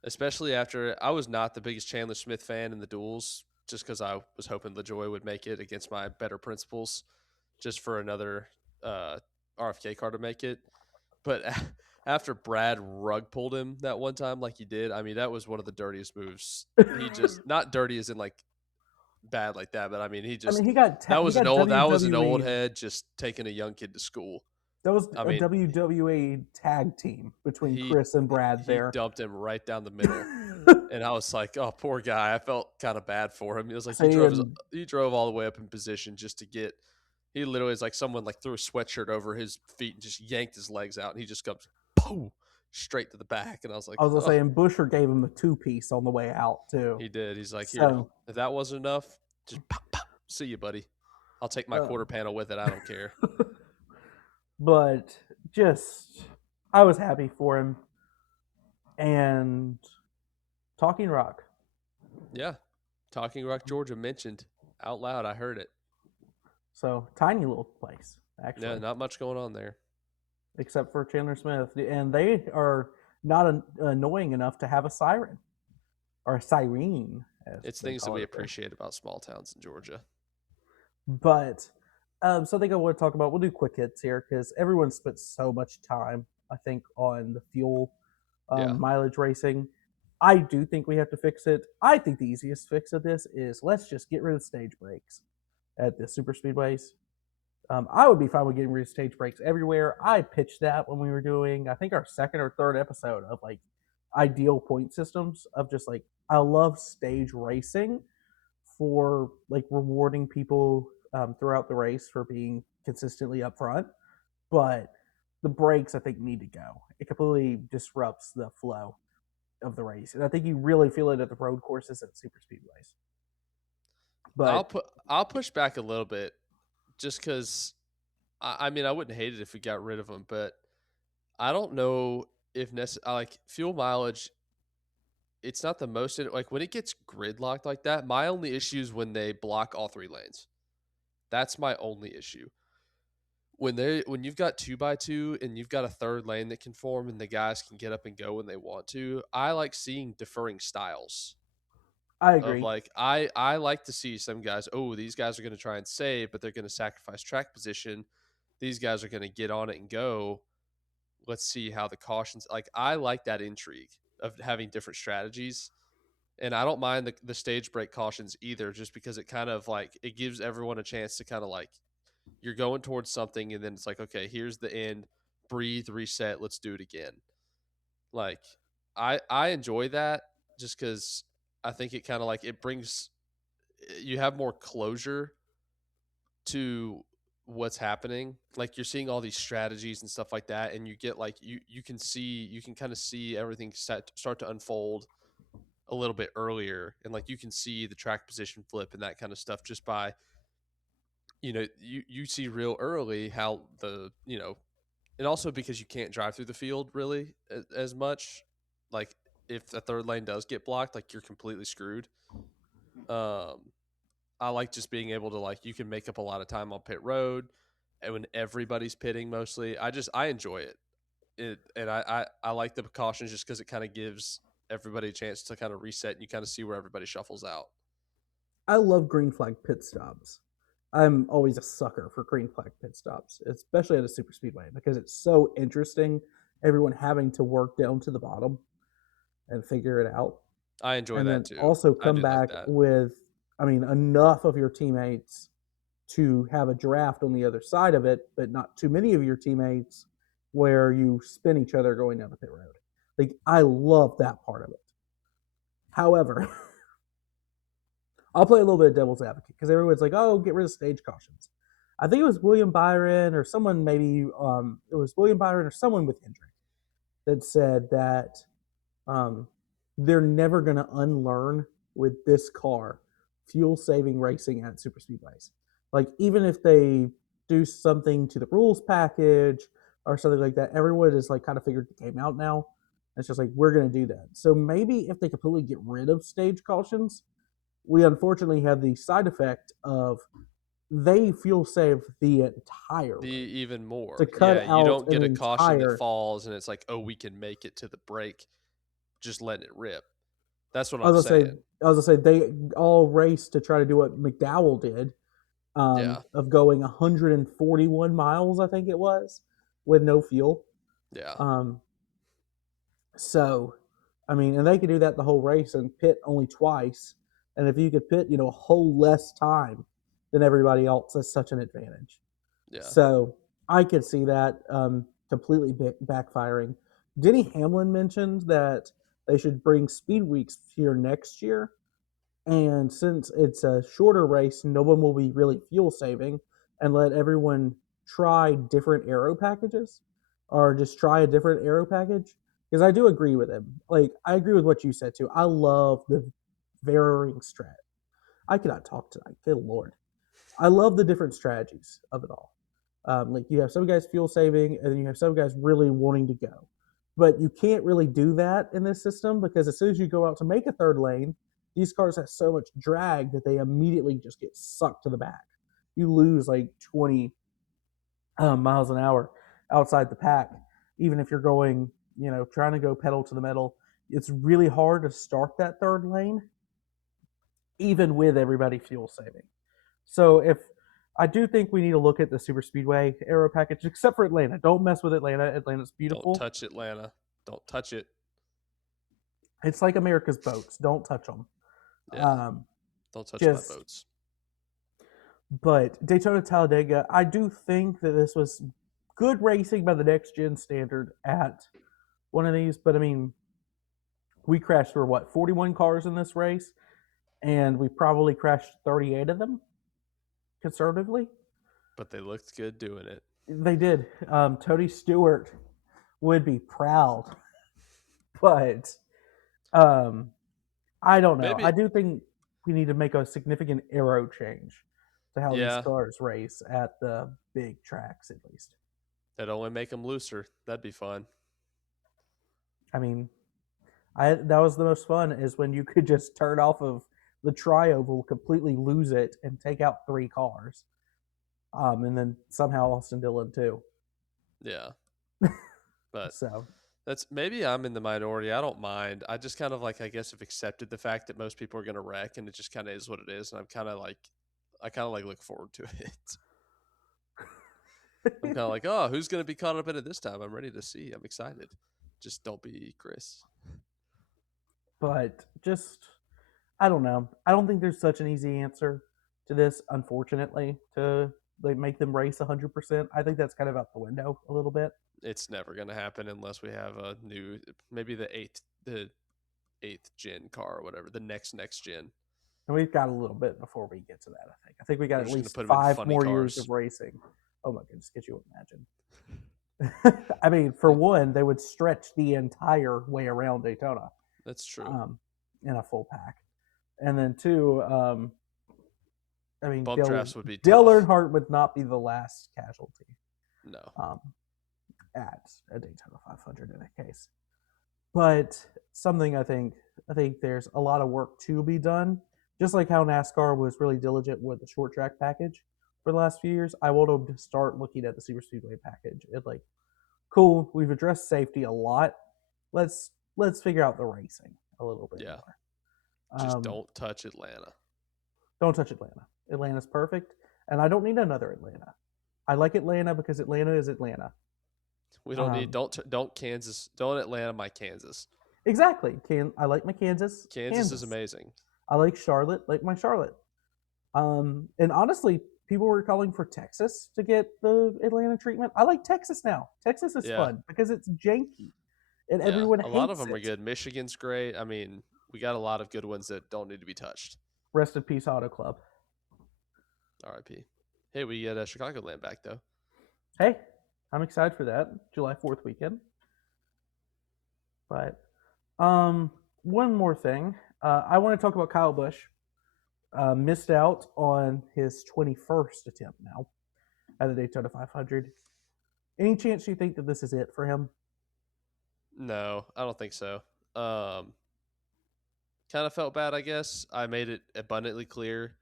Especially after I was not the biggest Chandler Smith fan in the duels, just because I was hoping LaJoy would make it against my better principles, just for another RFK car to make it. But after Brad rug pulled him that one time like he did, I mean, that was one of the dirtiest moves. He just, not dirty as in like bad like that, but I mean, he got that was an old head just taking a young kid to school. That was a WWE tag team between Chris and Brad there. He dumped him right down the middle. And I was like, oh, poor guy. I felt kind of bad for him. He was like, he drove all the way up in position just to get – he literally is like someone like threw a sweatshirt over his feet and just yanked his legs out. And he just comes, boom, straight to the back. And I was like – I was going to say, and Busher gave him a 2-piece on the way out too. He did. He's like, here, if that wasn't enough, just pop, pop. See you, buddy. I'll take my quarter panel with it. I don't care. But I was happy for him. And Talking Rock. Yeah. Talking Rock, Georgia mentioned out loud. I heard it. So, tiny little place, actually. Yeah, not much going on there. Except for Chandler Smith. And they are not annoying enough to have a siren or a siren, as It's they things that call we it up there. appreciate about small towns in Georgia. But so I think I want to talk about. We'll do quick hits here because everyone spent so much time, I think, on the fuel Yeah. mileage racing. I do think we have to fix it. I think the easiest fix of this is let's just get rid of stage brakes at the super speedways. I would be fine with getting rid of stage brakes everywhere. I pitched that when we were doing, I think, our second or third episode of like ideal point systems of just like I love stage racing for like rewarding people throughout the race for being consistently up front, but the brakes I think need to go. It completely disrupts the flow of the race, and I think you really feel it at the road courses and super speedways. But I'll push back a little bit just because I mean I wouldn't hate it if we got rid of them, but I don't know if like fuel mileage. It's not the most like when it gets gridlocked like that. My only issue is when they block all three lanes. That's my only issue. When you've got 2x2 and you've got a third lane that can form and the guys can get up and go when they want to, I like seeing deferring styles I of agree. like I like to see some guys, oh, these guys are going to try and save, but they're going to sacrifice track position. These guys are going to get on it and go. Let's see how the cautions, like I like that intrigue of having different strategies. And I don't mind the stage break cautions either, just because it kind of like it gives everyone a chance to kind of like you're going towards something and then it's like, okay, here's the end, breathe, reset, let's do it again. Like I enjoy that just because I think it kind of like it brings you have more closure to what's happening. Like you're seeing all these strategies and stuff like that, and you get like you can see you can kind of see everything start to unfold a little bit earlier, and like you can see the track position flip and that kind of stuff just by you see real early how and also because you can't drive through the field really as much. Like if the third lane does get blocked, like you're completely screwed. Um, I like just being able to like you can make up a lot of time on pit road, and when everybody's pitting mostly, I enjoy it. And I like the precautions just because it kind of gives everybody a chance to kind of reset and you kind of see where everybody shuffles out. I love green flag pit stops. I'm always a sucker for green flag pit stops, especially at a super speedway because it's so interesting. Everyone having to work down to the bottom and figure it out, I enjoy and that then too. also I come do like back that. with, I mean, enough of your teammates to have a draft on the other side of it, but not too many of your teammates where you spin each other going down the pit road. Like I love that part of it. However, I'll play a little bit of devil's advocate because everyone's like, "Oh, get rid of stage cautions." I think it was William Byron or someone, maybe it was William Byron or someone with Hendrick that said that um, they're never going to unlearn with this car fuel saving racing at super speedways. Like even if they do something to the rules package or something like that, everyone has like kind of figured the game out now. It's just like we're going to do that. So maybe if they completely get rid of stage cautions, we unfortunately have the side effect of they fuel save the entire The race even to more. cut Yeah, you out don't an get a caution that entire. falls and it's like, oh, we can make it to the break, just letting it rip. That's what I I'm was gonna say, saying. they all raced to try to do what McDowell did, Yeah. of going 141 miles, I think it was, with no fuel. Yeah. Um, so, I mean, and they could do that the whole race and pit only twice. And if you could pit, a whole less time than everybody else, that's such an advantage. Yeah. So I could see that completely backfiring. Denny Hamlin mentioned that they should bring speed weeks here next year. And since it's a shorter race, no one will be really fuel saving and let everyone try different aero packages or just try a different aero package. Because I do agree with him. Like, I agree with what you said too. I love the varying strat. I cannot talk tonight. Good Lord. I love the different strategies of it all. Like you have some guys fuel saving, and then you have some guys really wanting to go. But you can't really do that in this system because as soon as you go out to make a third lane, these cars have so much drag that they immediately just get sucked to the back. You lose like 20 miles an hour outside the pack, even if you're going trying to go pedal to the metal. It's really hard to start that third lane, even with everybody fuel saving. So if I do think we need to look at the super speedway aero package, except for Atlanta. Don't mess with Atlanta. Atlanta's Don't beautiful. touch Atlanta. Don't touch it. It's like America's boats. Don't touch them. Yeah. Don't touch my Just boats. But Daytona Talladega, I do think that this was good racing by the next gen standard at one of these. But I mean, we crashed for 41 cars in this race, and we probably crashed 38 of them conservatively. But they looked good doing it. They did. Tony Stewart would be proud, but I don't know. Maybe. I do think we need to make a significant aero change to how these Yeah. cars race at the big tracks, at least. That'd only make them looser. That'd be fun. I mean, that was the most fun is when you could just turn off of the tri-oval, completely lose it, and take out 3 cars, and then somehow Austin Dillon too. Yeah, but So that's maybe I'm in the minority. I don't mind. I just kind of like I guess have accepted the fact that most people are going to wreck, and it just kind of is what it is. And I'm kind of like I kind of like look forward to it. I'm kind of like, oh, who's going to be caught up in it this time? I'm ready to see. I'm excited. Just don't be Chris. but just I don't know. I don't think there's such an easy answer to this, unfortunately, to like make them race 100%. I think that's kind of out the window a little bit. It's never going to happen unless we have a new, maybe the eighth gen car or whatever, the next gen. And we've got a little bit before we get to that. I think we got at least put 5 more years of racing. Oh my goodness, could you imagine? I mean, for one, they would stretch the entire way around Daytona. That's true. In a full pack. And then 2, I mean, bump drafts would be Dale tough. Earnhart would not be the last casualty. No. At a Daytona 500 in that case. But something I think there's a lot of work to be done. Just like how NASCAR was really diligent with the short track package for the last few years, I want them to start looking at the super speedway package. It's like, cool, we've addressed safety a lot. Let's figure out the racing a little bit more. Just don't touch Atlanta. Don't touch Atlanta. Atlanta's perfect, and I don't need another Atlanta. I like Atlanta because Atlanta is Atlanta. We don't need don't Atlanta my Kansas. Exactly. I like my Kansas. Kansas is amazing. I like Charlotte, like my Charlotte. And honestly, people were calling for Texas to get the Atlanta treatment. I like Texas now. Texas is fun because it's janky, and everyone hates it. A lot of them are good. Michigan's great. I mean, we got a lot of good ones that don't need to be touched. Rest in peace, Auto Club. R.I.P. Hey, we get Chicagoland back though. Hey, I'm excited for that July 4th weekend. But one more thing, I want to talk about Kyle Busch. Missed out on his 21st attempt now at the Daytona 500. Any chance you think that this is it for him? No, I don't think so. Kind of felt bad, I guess. I made it abundantly clear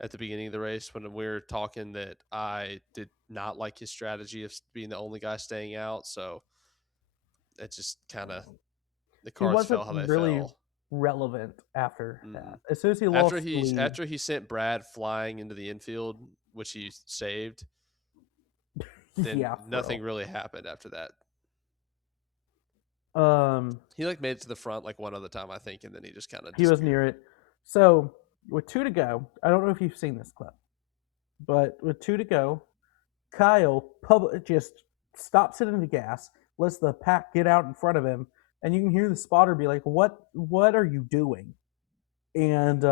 at the beginning of the race when we were talking that I did not like his strategy of being the only guy staying out. So it just kind of the cards fell how they fell. Relevant after that. As soon as he lost after he sent Brad flying into the infield, which he saved, then nothing really happened after that. He made it to the front one other time, I think, and then he just kind of he was near it. So with 2 to go, I don't know if you've seen this clip, but with 2 to go, Kyle just stops hitting the gas, lets the pack get out in front of him, and you can hear the spotter be like, "What are you doing?" And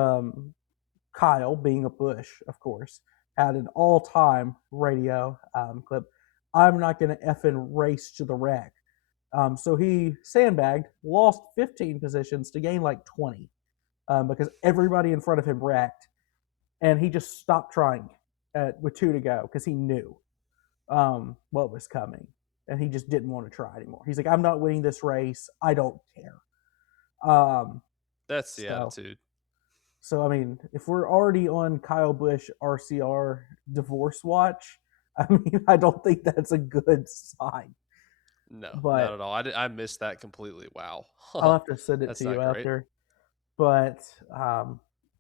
Kyle, being a Busch, of course, had an all-time radio clip. "I'm not going to effing race to the wreck." So he sandbagged, lost 15 positions to gain 20 because everybody in front of him wrecked, and he just stopped trying with 2 to go because he knew what was coming, and he just didn't want to try anymore. He's like, "I'm not winning this race. I don't care." That's the attitude. So, I mean, if we're already on Kyle Busch RCR divorce watch, I mean, I don't think that's a good sign. No, not but at all. I missed that completely. Wow. I'll have to send it That's to you not great. after. But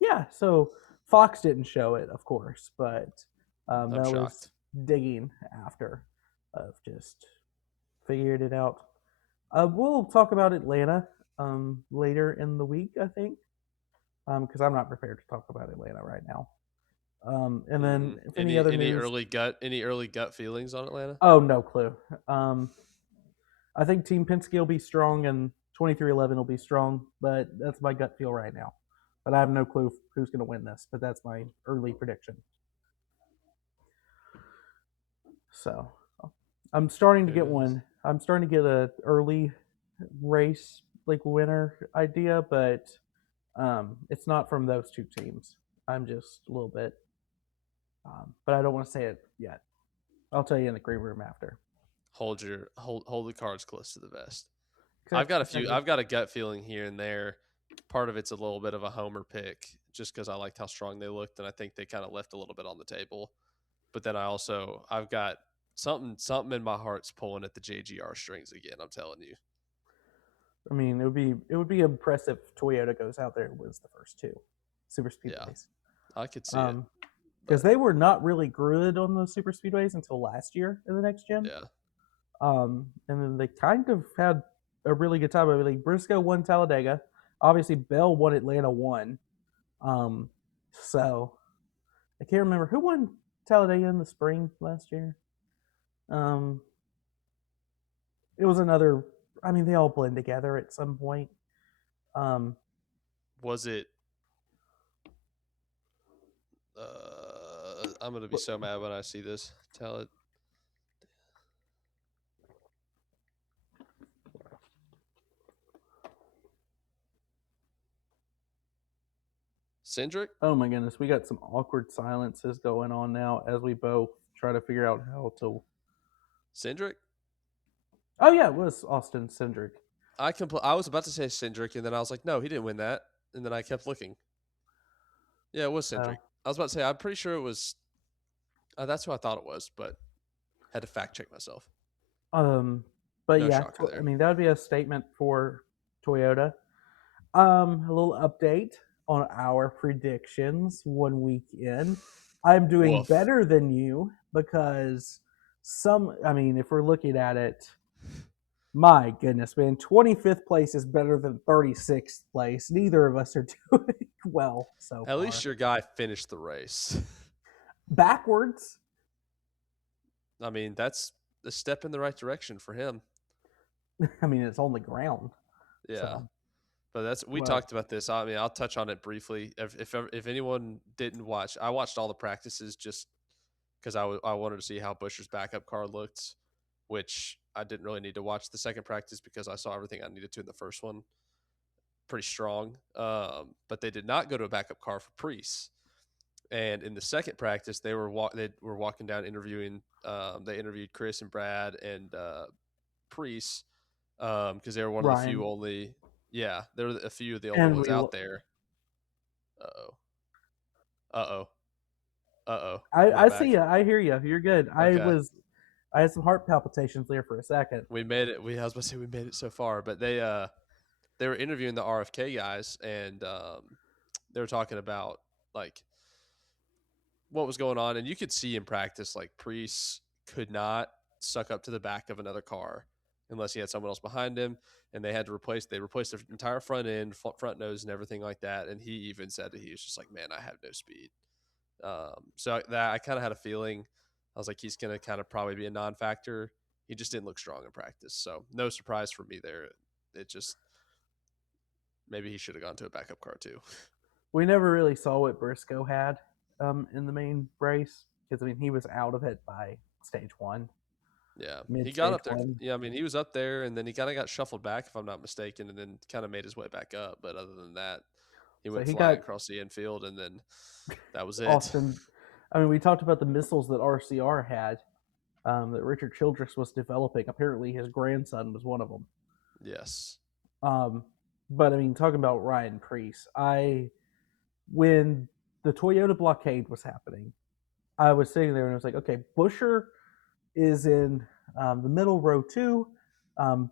yeah, so Fox didn't show it, of course, but I'm that was shocked. digging after of just figured it out. We'll talk about Atlanta later in the week, I think, because I'm not prepared to talk about Atlanta right now. And then if any other news, Any early gut feelings on Atlanta? oh, no clue. Um, I think Team Penske will be strong and 2311 will be strong, but that's my gut feel right now. But I have no clue who's going to win this, but that's my early prediction. So I'm starting to Who get knows? one. I'm starting to get a early race like winner idea, but it's not from those two teams. I'm just a little bit, but I don't want to say it yet. I'll tell you in the green room after. Hold the cards close to the vest. Exactly. I've got a gut feeling here and there. Part of it's a little bit of a homer pick just because I liked how strong they looked and I think they kind of left a little bit on the table. But then I've got something in my heart's pulling at the JGR strings again, I'm telling you. I mean, it would be impressive if Toyota goes out there and wins the first two super Yeah. speedways. I could see it. Because But they were not really good on those super speedways until last year in the next gen. yeah. And then they kind of had a really good time. I mean, like Briscoe won Talladega. Obviously, Bell won Atlanta one. So I can't remember who won Talladega in the spring last year. Um, it was another. I mean, they all blend together at some point. Um, Was it I'm gonna be so mad when I see this. Tell it. Cindric? oh my goodness, we got some awkward silences going on now as we both try to figure out how to. Cindric? Oh yeah, it was Austin Cindric. I was about to say Cindric, and then I was like, no, he didn't win that. And then I kept looking. Yeah, it was Uh, Cindric. I was about to say, I'm pretty sure it was. That's who I thought it was, but had to fact check myself. um, but No yeah, shocker I there. mean that would be a statement for Toyota. A little update on our predictions 1 week in. I'm doing Woof. better than you because I mean, if we're looking at it, my goodness, man, 25th place is better than 36th place. Neither of us are doing well so At least far. your guy finished the race. Backwards. I mean, that's a step in the right direction for him. I mean, it's only ground. Yeah. So, But we but talked about this. I mean, I'll touch on it briefly. If anyone didn't watch, I watched all the practices just because I wanted to see how Buescher's backup car looked, which I didn't really need to watch the second practice because I saw everything I needed to in the first one. Pretty strong, but they did not go to a backup car for Priest. And in the second practice, they were walking down interviewing. They interviewed Chris and Brad and Priest because they were one of the Ryan few only. Yeah, there were a few of the only and ones out there. Uh oh. Uh oh. Uh oh. Am I I see back? you. I hear you. You're good. Okay. I had some heart palpitations there for a second. We made it. I was about to say we made it so far, but they were interviewing the RFK guys and they were talking about like what was going on, and you could see in practice like Priest could not suck up to the back of another car unless he had someone else behind him, and they replaced the entire front end, front nose, and everything like that. And he even said that he was just like, "Man, I have no speed." So that I kind of had a feeling. I was like, he's going to kind of probably be a non-factor. He just didn't look strong in practice, so no surprise for me there. It just maybe he should have gone to a backup car too. We never really saw what Briscoe had in the main race because I mean he was out of it by stage one, Yeah, he mid got stage up there. one. Yeah, I mean, he was up there, and then he kind of got shuffled back, if I'm not mistaken, and then kind of made his way back up. But other than that, he So went he flying got across the infield, and then that was it. Austin. I mean, we talked about the missiles that RCR had that Richard Childress was developing. Apparently, his grandson was one of them. Yes. Um, but I mean, talking about Ryan Priest, when the Toyota blockade was happening, I was sitting there and I was like, okay, Buescher is in the middle row two.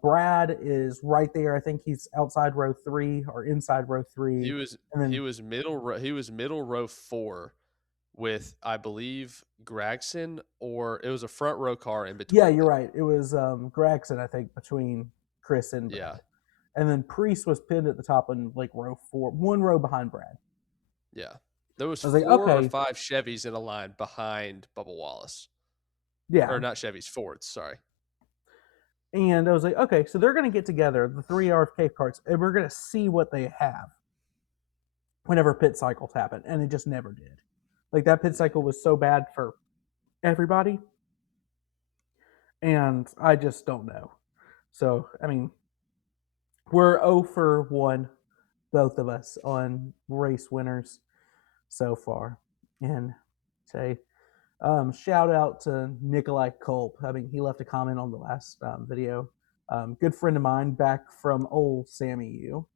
Brad is right there. I think he's outside row 3 or inside row 3. He was And then he was middle row 4 with I believe Gregson, or it was a front row car in yeah, between you're them. right. It was Gregson, I think, between Chris and Yeah, Brad. And then Priest was pinned at the top in like row 4, one row behind Brad. yeah. There was I was like, 4 or okay, 5 Chevys in a line behind Bubba Wallace, yeah. or not Chevys, Fords. Sorry. And I was like, okay, so they're going to get together, the 3 RFK carts, and we're going to see what they have whenever pit cycles happen. And it just never did. Like, that pit cycle was so bad for everybody. And I just don't know. So, I mean, we're 0 for 1, both of us, on race winners so far. And say, shout out to Nikolai Culp. I mean, he left a comment on the last video. Good friend of mine back from old Sammy U,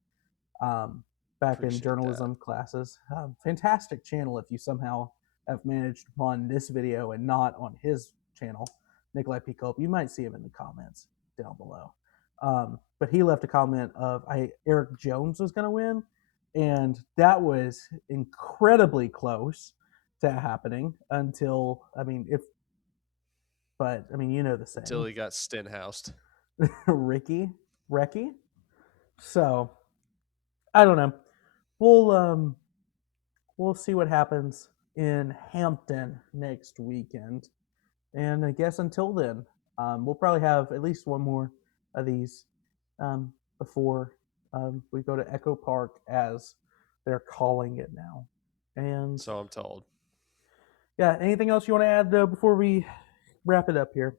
back in Appreciate that. journalism classes. Fantastic channel if you somehow have managed on this video and not on his channel, Nikolai P. Culp. You might see him in the comments down below. But he left a comment of Eric Jones was going to win, and that was incredibly close to happening until, I mean, you know the Until saying, he got Stenhoused. Recky. So I don't know. We'll see what happens in Hampton next weekend, and I guess until then, we'll probably have at least one more of these before we go to Echo Park, as they're calling it now. And So I'm told. yeah, anything else you want to add though before we wrap it up here?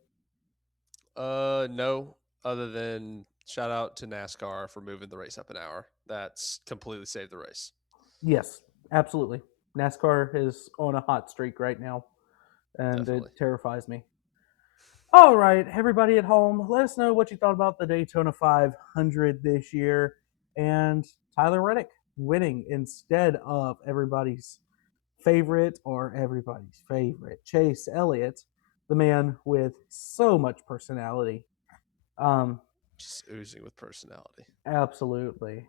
No, other than shout out to NASCAR for moving the race up an hour. That's completely saved the race. Yes, absolutely. NASCAR is on a hot streak right now, and Definitely. it terrifies me. All right, everybody at home, let us know what you thought about the Daytona 500 this year and Tyler Reddick winning instead of everybody's favorite Chase Elliott, the man with so much personality. Um, Just oozing with personality. Absolutely.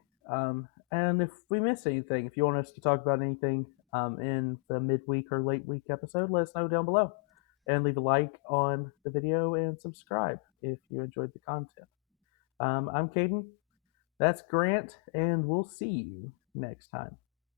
And if we miss anything, if you want us to talk about anything in the midweek or late week episode, let us know down below. And leave a like on the video and subscribe if you enjoyed the content. I'm Cayden. That's Grant, and we'll see you next time.